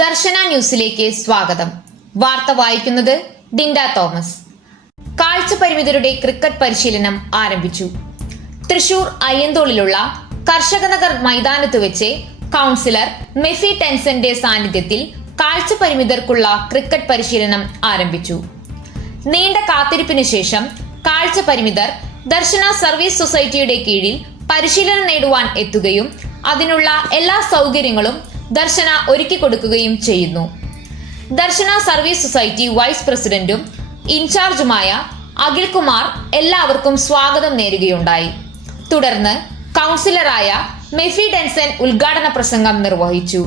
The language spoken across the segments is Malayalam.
ദർശന ന്യൂസിലേക്ക് സ്വാഗതം. വാർത്ത വായിക്കുന്നത് ഡിൻഡ തോമസ്. കാഴ്ച പരിമിതരുടെ ക്രിക്കറ്റ് പരിശീലനം ആരംഭിച്ചു. തൃശൂർ അയ്യന്തോളിലുള്ള കർഷകനഗർ മൈതാനത്ത് വെച്ച് കൗൺസിലർ മെഫി ടെൻസന്റെ സാന്നിധ്യത്തിൽ കാഴ്ച പരിമിതർക്കുള്ള ക്രിക്കറ്റ് പരിശീലനം ആരംഭിച്ചു. നീണ്ട കാത്തിരിപ്പിന് ശേഷം കാഴ്ച പരിമിതർ ദർശന സർവീസ് സൊസൈറ്റിയുടെ കീഴിൽ പരിശീലനം നേടുവാൻ എത്തുകയും അതിനുള്ള എല്ലാ സൗകര്യങ്ങളും ദർശന ഒരുക്കി കൊടുക്കുകയും ചെയ്യുന്നു. ദർശന സർവീസ് സൊസൈറ്റി വൈസ് പ്രസിഡന്റും ഇൻചാർജുമായ അഖിൽ കുമാർ എല്ലാവർക്കും സ്വാഗതം നേരുകയുണ്ടായി. തുടർന്ന് കൗൺസിലറായ മെഫി ഡെൻസൻ ഉദ്ഘാടന പ്രസംഗം നിർവഹിച്ചു.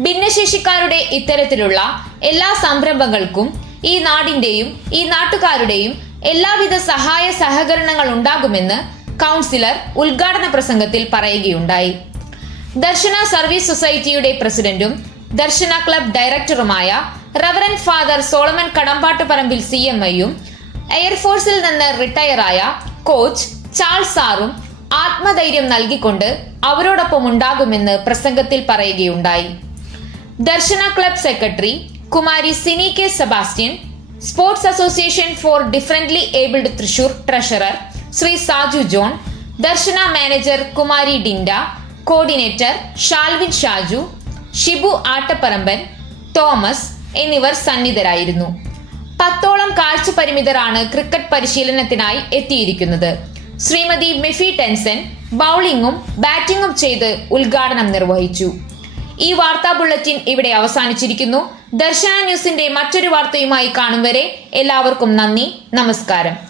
ഭിന്നശേഷിക്കാരുടെ ഇത്തരത്തിലുള്ള എല്ലാ സംരംഭങ്ങൾക്കും ഈ നാടിന്റെയും ഈ നാട്ടുകാരുടെയും എല്ലാവിധ സഹായ സഹകരണങ്ങൾ ഉണ്ടാകുമെന്ന് കൗൺസിലർ ഉദ്ഘാടന പ്രസംഗത്തിൽ പറയുകയുണ്ടായി. ദർശന സർവീസ് സൊസൈറ്റിയുടെ പ്രസിഡന്റും ദർശന ക്ലബ് ഡയറക്ടറുമായ reverend father Solomon Kadampattuparambil C M ഐയും എയർഫോഴ്സിൽ നിന്ന് റിട്ടയറായ കോച്ച് ചാൾസ് സാറും ആത്മധൈര്യം നൽകിക്കൊണ്ട് അവരോടൊപ്പം ഉണ്ടാകുമെന്ന് പ്രസംഗത്തിൽ പറയുകയുണ്ടായി. Darshana club secretary Kumari Sini K Sebastian sports association for differently abled Thrissur treasurer Shri Saju John Darshana manager Kumari Dinda coordinator Shalvin Shaju Shibu Attapparamban Thomas എന്നിവർ സന്നിധരായിരുന്നു. പത്തോളം കാഴ്ച പരിമിതരാണ് ക്രിക്കറ്റ് പരിശീലനത്തിനായി എത്തിയിരിക്കുന്നത്. ശ്രീമതി മെഫി ടെൻസൻ ബൗളിംഗും ബാറ്റിംഗും ചെയ്ത് ഉദ്ഘാടനം നിർവഹിച്ചു. ഈ വാർത്താ ബുള്ളറ്റിൻ ഇവിടെ അവസാനിച്ചിരിക്കുന്നു. ദർശന ന്യൂസിന്റെ മറ്റൊരു വാർത്തയുമായി കാണും വരെ എല്ലാവർക്കും നന്ദി നമസ്കാരം.